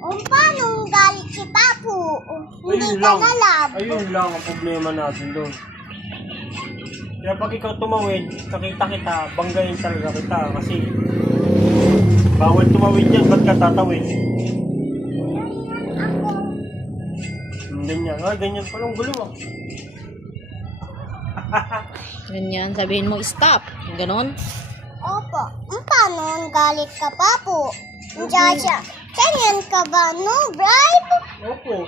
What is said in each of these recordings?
Paano galit si Papu? Hindi ka nalab. Ayun lang ang problema natin doon. Kaya pag ikaw tumawid, nakita kita, banggain talaga kita kasi bawal tumawid yan, ba't ka tatawid? Ganyan, ganyan palang gulo mo. Ganyan, sabihin mo stop. Ganon. Opo. Paano galit ka, Papu? Ganyan ka ba, no, bribe? Opo.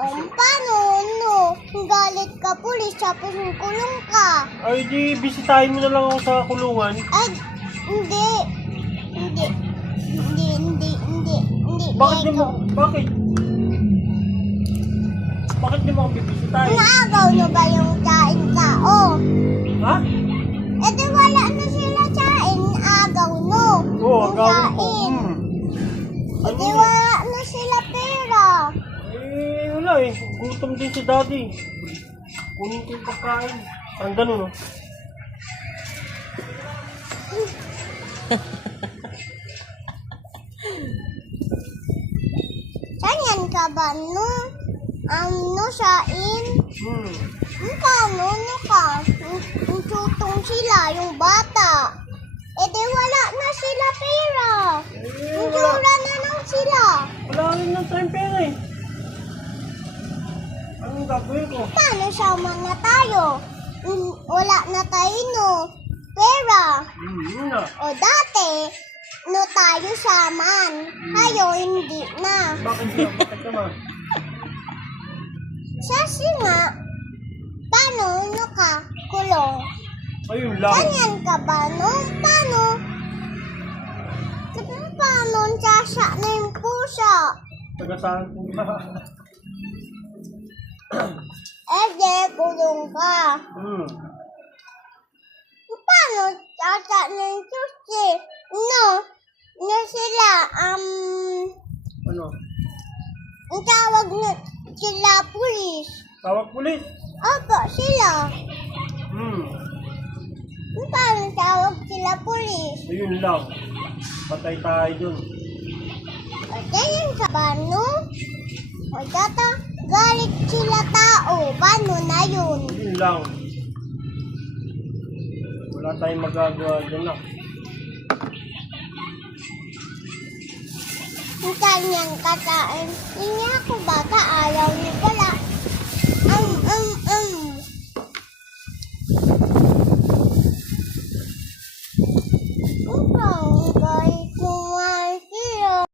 Paano, no? Galit ka, pulis, tapos kulong ka. Ay, di, bisitahin mo na lang ako sa kulungan. Ay, hindi. Bakit di mo, bakit? Bakit di mo ako bibisitahin? Naagaw nyo ba yung tsain tao? Ha? Eh di wala na sila tsain, agaw no. Oo, Yung agawin ko. tsain. Eh di Ano? wala na sila pera. Eh, wala eh. Gutom din si daddy. Kunin ko yung pagkain. Parang ganun, oh. Ganyan ka ba no? No sain? Paano no ka? Tutong sila, yung bata. Eh di wala na sila pera. Insura na lang sila. Wala rin ng tayong pera eh. Anong gagawin ko? Paano sama na tayo? Wala na tayo no pera. Yun na. O dati, no tayo saman. Tayo hindi na. Bakit di ako? Bakit naman? Kasi nga, paano no ka kulong? Ayun lang. Ganyan ka ba no? Paano? Paano sasa na yung pusa? Taga saan po ba? Eh di, kulong ka. Paano sasa na yung susi? No, na sila, Ano? ang tawag na sila pulis. Tawag pulis. Opo, sila. Paano tawag sila pulis? Ayun lang. Patay tayo dun. O ganyan ka ba, no? O tata, galit sila tao. Paano na yun? Ayun lang. Wala tayong magagawa dyan na. Ang kanyang katain. Hindi ako bata, ayaw niyo pala.